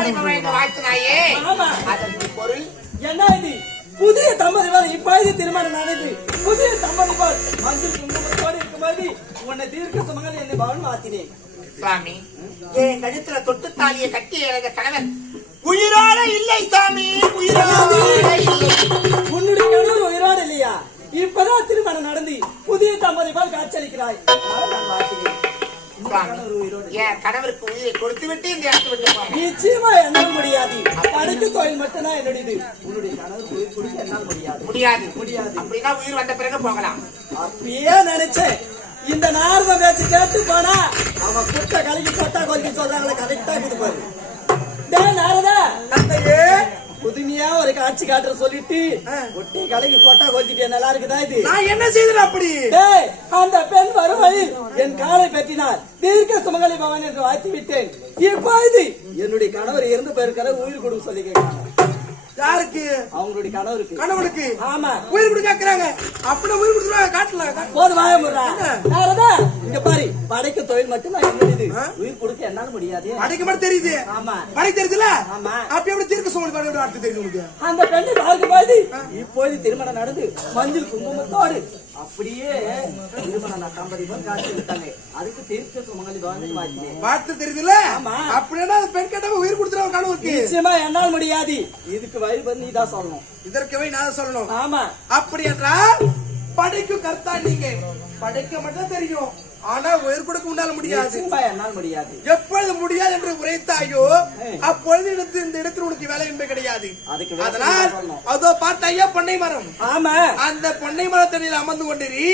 வாழ்த்தினாயே அதற்கு பொருள் என்ன? இது புதிய தம்பதிகள் இப்போது திருமணம் நடந்து புதிய தம்பதிகள் மஞ்சள் குங்குமத்தோடு இருக்கும்போது உன்னை தீர்க்க சுமங்கலி என்னை பவன் மாத்தினேன். சுவாமி, என் கழுத்துல தொட்டு தாலியை கட்டி எனது கணவன் உயிரோட இல்லை சாமி, உயிரோட இல்லை. உன்னுடைய கணவர் உயிரோட இல்லையா? இப்பதான் திருமணம் நடந்து புதிய தம்பதிகள் காட்சியளிக்கிறாய். என் கணவருக்கு உயிரை கொடுத்து விட்டு இந்த இடத்து விட்டு நிச்சயமா என்னால் முடியாது. படுக்கு கோயில் மட்டும்தான் என்னுடையது. உன்னுடைய கணவர் உயிர் கொடுக்க என்னால் முடியாது. முடியாது முடியாது. அப்படின்னா உயிர் வந்த பிறகு போகலாம். அப்படியே நினைச்சேன். இந்த நாரத பேச்சு கேட்டு போனா அவன் குட்ட கலக்கி கொட்டா கொல்லி சொல்றாங்களே, கரெக்டா இருக்குது பாரு. நாரதா தந்தையே புதுமையா ஒரு காட்சி காட்டுற சொல்லிட்டு ஒட்டி கலக்கி கொட்டா கொல்லிட்டு நல்லா இருக்குதா? இது நான் என்ன செய்தேன் அப்படி? அந்த பெண் வருவை என் காலை பற்றினார். தீர்க்க சுமங்கலி பவன் என்று வாழ்த்தி விட்டேன். இப்போ இது என்னுடைய கணவர் இறந்து போயிருக்கிற உயிர் கொடுக்க சொல்லி கேட்கிறாங்க. யாருக்கு? அவங்களுடைய கணவருக்கு. கணவனுக்கு? ஆமா, உயிர் கொடுக்க கேக்குறாங்க. அப்படின்னா உயிர் கொடுத்துருவாங்க. காட்டல போது வாய முடுறா. இங்க பாரு, படைக்க தொழில் மட்டும் தான் என்னுடையது. உயிர் கொடுக்க என்னால முடியாது. படைக்க மட்டும் தெரியுது. ஆமா, படைக்க தெரியுதுல. ஆமா, அப்படி எப்படி தீர்க்க சுமங்கலி பவன் அடுத்து தெரியும் உங்களுக்கு? அந்த பெண்ணை பார்க்கும்போது இப்போது திருமணம் நடந்து மஞ்சள் குங்குமத்தோடு அப்படியே திருமணம் தம்பதிகள் காட்சி விட்டாங்க. அதுக்கு தீர்க்க சுமங்கலி பவன் வாழ்த்து தெரியுதுல. அப்படின்னா அந்த பெண் கேட்டவங்க உயிர் கொடுத்துருவாங்க கணவருக்கு. நிச்சயமா என்னால் முடியாது. இதுக்கு வழி பண்ணி நீதான் சொல்லணும். இதற்கவே நான் சொல்லணும். ஆமா, அப்படி என்றால் படைக்கும் கர்த்தா நீங்க. படைக்க மட்டும் தெரியும், ஆனா உயிர் கொடுக்க உண்டால முடியாது. என்னால் முடியாது. எப்பொழுது முடியாது என்று உரைத்தாயோ அப்பொழுது இந்த இடத்தில் உனக்கு வேலை என்பது கிடையாது. அதனால் அதோ பார்த்தாயோ பொன்னை மரம். ஆமா, அந்த பொன்னை மரத்தடியில் அமர்ந்து கொண்டிரு.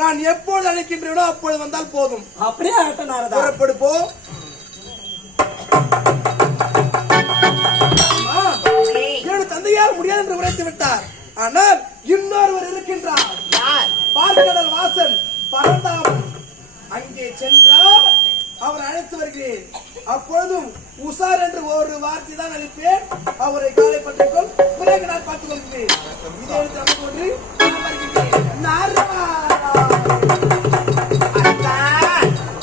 நான் எப்பொழுது அழைக்கின்றேனோ அப்பொழுது வந்தால் போதும். அப்படியே புறப்படு போ. என்னோட தந்தையார் முடியாது என்று உரைத்து விட்டார். ஆனால் இன்னொருவர் இருக்கின்றார். பார்க்கடல் வாசன் பரந்தாமன். அங்கே சென்றால் அவர் அழைத்து வருகிறேன். அப்பொழுதும் உசார் என்று ஒரு வார்த்தை தான் அளிப்பேன். அவரை காலை பற்றி